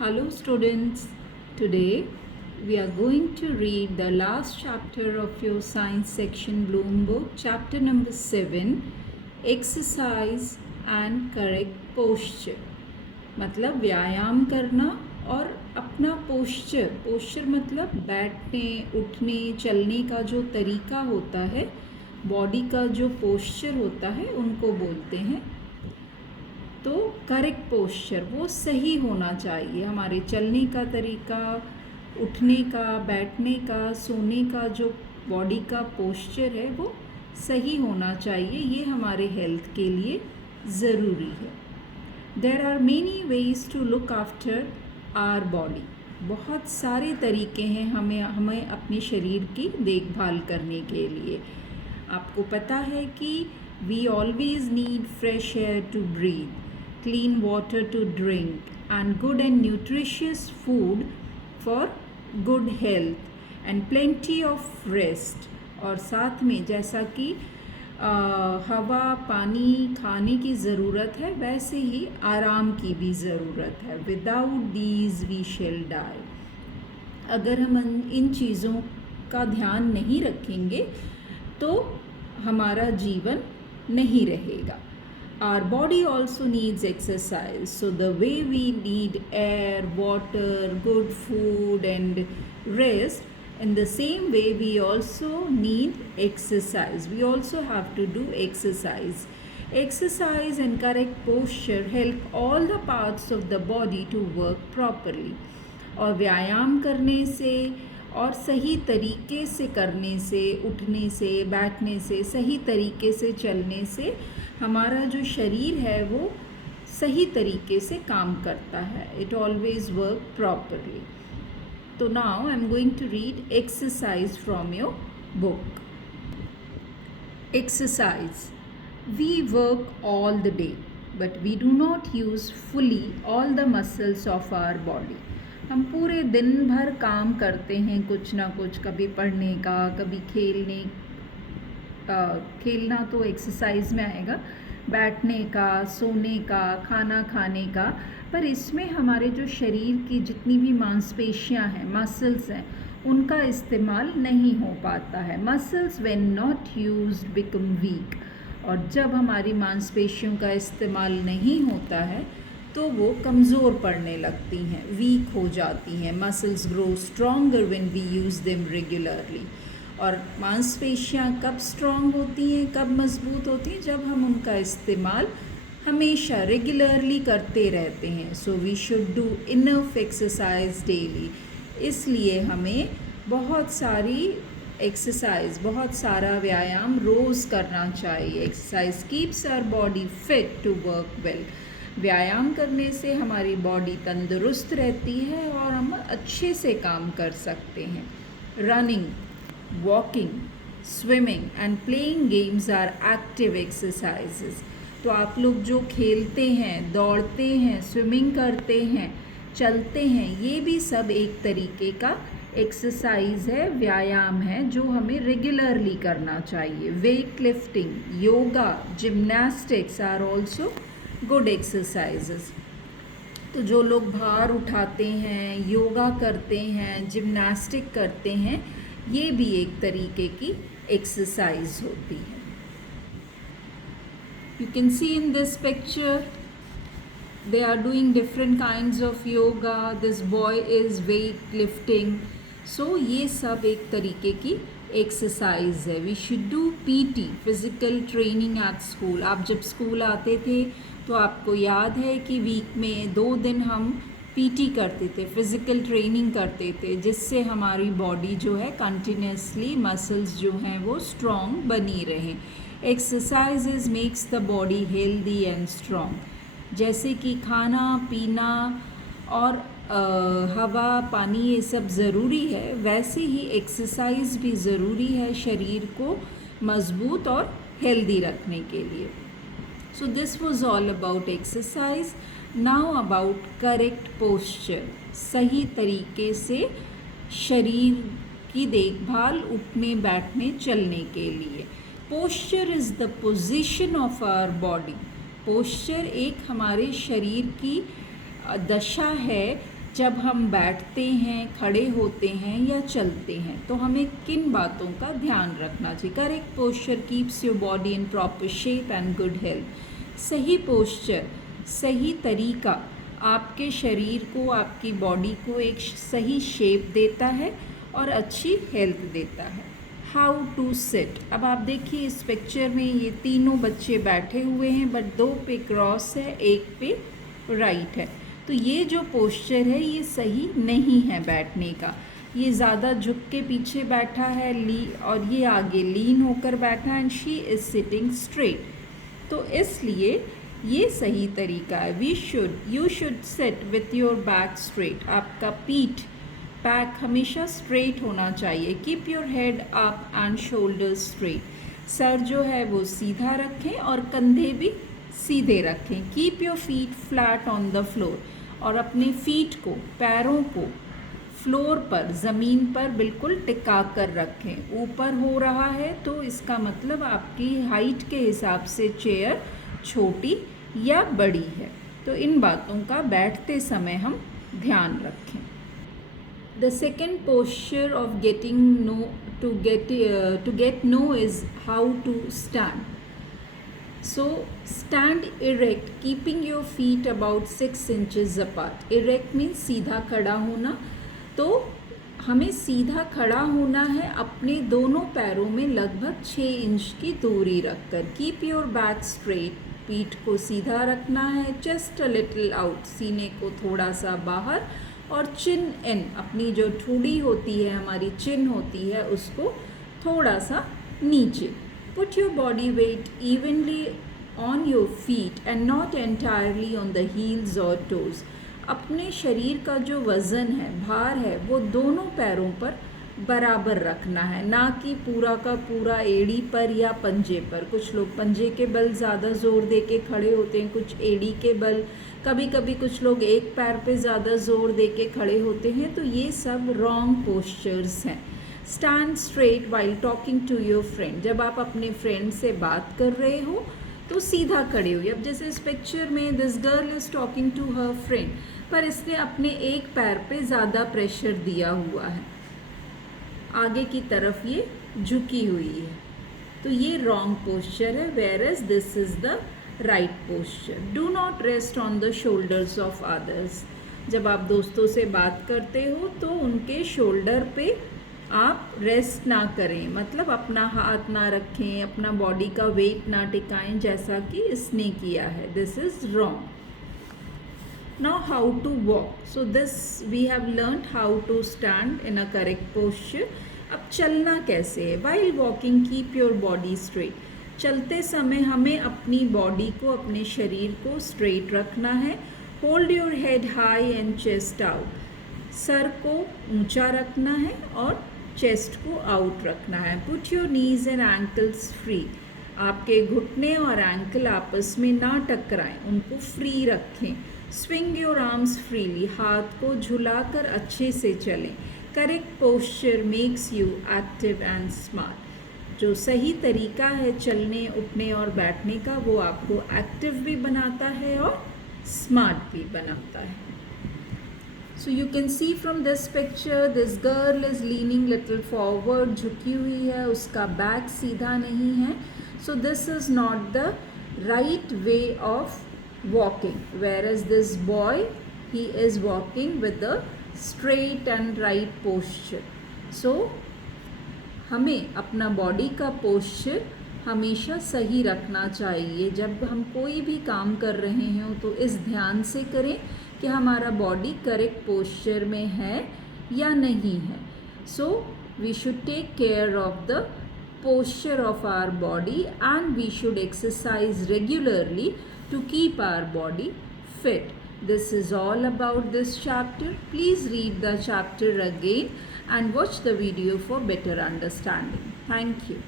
Hello students, today we are going to read the last chapter of your science section Bloom book, chapter number 7, exercise and correct posture. मतलब व्यायाम करना और अपना posture मतलब बैठने उठने चलने का जो तरीका होता है, बॉडी का जो पोस्चर होता है उनको बोलते हैं। तो करेक्ट पोस्चर वो सही होना चाहिए। हमारे चलने का तरीका, उठने का, बैठने का, सोने का जो बॉडी का पोस्चर है वो सही होना चाहिए। ये हमारे हेल्थ के लिए ज़रूरी है। There are many ways to look after our body. बहुत सारे तरीके हैं हमें अपने शरीर की देखभाल करने के लिए। आपको पता है कि we always need fresh air to breathe, clean water to drink and good and nutritious food for good health and plenty of rest। और साथ में जैसा कि हवा पानी खाने की ज़रूरत है वैसे ही आराम की भी ज़रूरत है। Without these we shall die. अगर हम इन चीज़ों का ध्यान नहीं रखेंगे तो हमारा जीवन नहीं रहेगा। Our body also needs exercise. So the way we need air, water, good food and rest, in the same way we also need exercise. We also have to do exercise. Exercise and correct posture help all the parts of the body to work properly. और व्यायाम करने से और सही तरीके से करने से, उठने से, बैठने से, सही तरीके से चलने से हमारा जो शरीर है वो सही तरीके से काम करता है। It always work properly. तो now I am going to read exercise from your book. Exercise. We work all the day but we do not use fully all the muscles of our body. हम पूरे दिन भर काम करते हैं कुछ ना कुछ, कभी पढ़ने का, कभी खेलना तो एक्सरसाइज में आएगा, बैठने का, सोने का, खाना खाने का, पर इसमें हमारे जो शरीर की जितनी भी मांसपेशियां हैं, मसल्स हैं, उनका इस्तेमाल नहीं हो पाता है। Muscles when not used become weak. और जब हमारी मांसपेशियों का इस्तेमाल नहीं होता है तो वो कमज़ोर पड़ने लगती हैं, वीक हो जाती हैं। Muscles grow stronger when we use them regularly. और मांसपेशियाँ कब स्ट्रॉन्ग होती हैं, कब मजबूत होती हैं? जब हम उनका इस्तेमाल हमेशा रेगुलरली करते रहते हैं। So we should do enough exercise daily. इसलिए हमें बहुत सारी एक्सरसाइज, बहुत सारा व्यायाम रोज़ करना चाहिए। Exercise keeps our body fit to work well. व्यायाम करने से हमारी बॉडी तंदुरुस्त रहती है और हम अच्छे से काम कर सकते हैं। Running, walking, swimming and playing games are active exercises. तो आप लोग जो खेलते हैं, दौड़ते हैं, स्विमिंग करते हैं, चलते हैं, ये भी सब एक तरीके का एक्सरसाइज है, व्यायाम है जो हमें रेगुलरली करना चाहिए। Weight lifting, yoga, gymnastics are also good exercises. तो जो लोग भार उठाते हैं, योगा करते हैं, जिम्नास्टिक करते हैं, ये भी एक तरीके की एक्सरसाइज होती है। You can see in this picture they are doing different kinds of yoga. This boy is weight lifting. So ये सब एक तरीके की एक्सरसाइज है। We should do PT, physical training at school. आप जब स्कूल आते थे तो आपको याद है कि वीक में 2 दिन हम PT करते थे, फिज़िकल ट्रेनिंग करते थे, जिससे हमारी बॉडी जो है कंटिन्यूसली मसल्स जो हैं वो स्ट्रॉन्ग बनी रहें। Exercises makes the body healthy and strong. जैसे कि खाना पीना और हवा पानी ये सब ज़रूरी है, वैसे ही एक्सरसाइज भी ज़रूरी है शरीर को मज़बूत और हेल्दी रखने के लिए। So this was all about exercise. Now about correct posture. सही तरीके से शरीर की देखभाल, उठने बैठने चलने के लिए। Posture is the position of our body. Posture एक हमारे शरीर की दशा है जब हम बैठते हैं, खड़े होते हैं या चलते हैं तो हमें किन बातों का ध्यान रखना चाहिए। Correct posture keeps your body in proper shape and good health. सही पोस्चर, सही तरीका आपके शरीर को, आपकी बॉडी को एक सही शेप देता है और अच्छी हेल्थ देता है। How to sit. अब आप देखिए इस पिक्चर में ये तीनों बच्चे बैठे हुए हैं, बट 2 पे क्रॉस है, 1 पे राइट है। तो ये जो पोस्चर है ये सही नहीं है बैठने का। ये ज़्यादा झुक के पीछे बैठा है और ये आगे लीन होकर बैठा है, and she is sitting straight. तो इसलिए ये सही तरीका है। You should sit with your back straight. आपका पीठ, बैक हमेशा स्ट्रेट होना चाहिए। Keep your head up and shoulders straight. Sir जो है वो सीधा रखें और कंधे भी सीधे रखें। Keep your feet flat on the floor. और अपने फीट को, पैरों को फ्लोर पर, ज़मीन पर बिल्कुल टिका कर रखें। ऊपर हो रहा है तो इसका मतलब आपकी हाइट के हिसाब से चेयर छोटी या बड़ी है। तो इन बातों का बैठते समय हम ध्यान रखें। The second posture of to get know is how to stand. So stand erect, keeping your feet about 6 inches apart. Erect means सीधा खड़ा होना। तो हमें सीधा खड़ा होना है अपने दोनों पैरों में लगभग 6 इंच की दूरी रखकर। Keep your back straight. पीठ को सीधा रखना है। चेस्ट अ लिटिल आउट, सीने को थोड़ा सा बाहर, और चिन इन, अपनी जो ठुड़ी होती है, हमारी चिन होती है, उसको थोड़ा सा नीचे। Put your body weight evenly on your feet and not entirely on the heels or toes. अपने शरीर का जो वज़न है, भार है, वो दोनों पैरों पर बराबर रखना है, ना कि पूरा का पूरा एड़ी पर या पंजे पर। कुछ लोग पंजे के बल ज़्यादा ज़ोर दे के खड़े होते हैं, कुछ एड़ी के बल, कभी कभी कुछ लोग एक पैर पे ज़्यादा ज़ोर दे के खड़े होते हैं। तो ये सब रॉन्ग पोस्चर्स हैं। Stand straight while talking to your friend. जब आप अपने फ्रेंड से बात कर रहे हो तो सीधा खड़े हुए। अब जैसे इस पिक्चर में this girl is talking to her friend, पर इसने अपने एक पैर पे ज़्यादा प्रेशर दिया हुआ है, आगे की तरफ ये झुकी हुई है, तो ये रॉन्ग पोस्चर है। Whereas this is the right posture. Do not rest on the shoulders of others. जब आप दोस्तों से बात करते हो तो उनके शोल्डर पे आप रेस्ट ना करें, मतलब अपना हाथ ना रखें, अपना बॉडी का वेट ना टिकाएं जैसा कि इसने किया है। This is wrong. Now how to walk. So this we have learned how to stand in a correct posture. अब चलना कैसे है? While walking keep your body straight. चलते समय हमें अपनी बॉडी को, अपने शरीर को स्ट्रेट रखना है। Hold your head high and chest out. Sir को ऊंचा रखना है और चेस्ट को आउट रखना है। Put your knees and ankles free. आपके घुटने और एंकल आपस में ना टकराएं, उनको फ्री रखें। Swing your arms freely. हाथ को झुलाकर अच्छे से चलें। Correct posture makes you active and smart. जो सही तरीका है चलने, उठने और बैठने का, वो आपको एक्टिव भी बनाता है और स्मार्ट भी बनाता है। So you can see from this picture, this girl is leaning little forward, झुकी हुई है, उसका बैक सीधा नहीं है। So this is not the right way of walking, whereas this boy, he is walking with the straight and right posture. So हमें अपना body का पोस्चर हमेशा सही रखना चाहिए। जब हम कोई भी काम कर रहे हों तो इस ध्यान से करें कि हमारा बॉडी करेक्ट पोस्चर में है या नहीं है। So we should take care of the posture of our body, and we should exercise regularly to keep our body fit. This is all about this chapter. Please read the chapter again and watch the video for better understanding. Thank you.